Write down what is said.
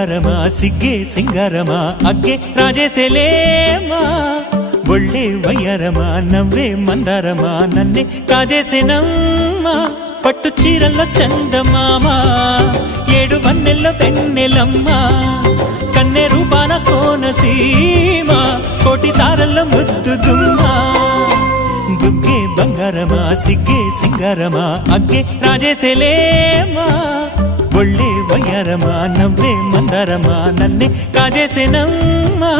బంగారమా సిగ్గే సింగారమా అగ్గే రాజేసేలేమా ఒళ్ళే వయ్యారమా నవ్వే మందారమా నన్నే కాజేసేనమ్మా పట్టు చీరల్లో చందమామా ఏడు వన్నెల్లో వెన్నెలమ్మా కన్నె రూపాన కోనసీమ కోటి తారల్లో ముద్దుగుమ్మా బుగ్గే బంగారమా సిగ్గే సింగారమా అగ్గే రాజేసేలేమా ఒళ్ళే వయ్యారమా నవ్వే మందారమా నన్నే కాజేసేనమ్మా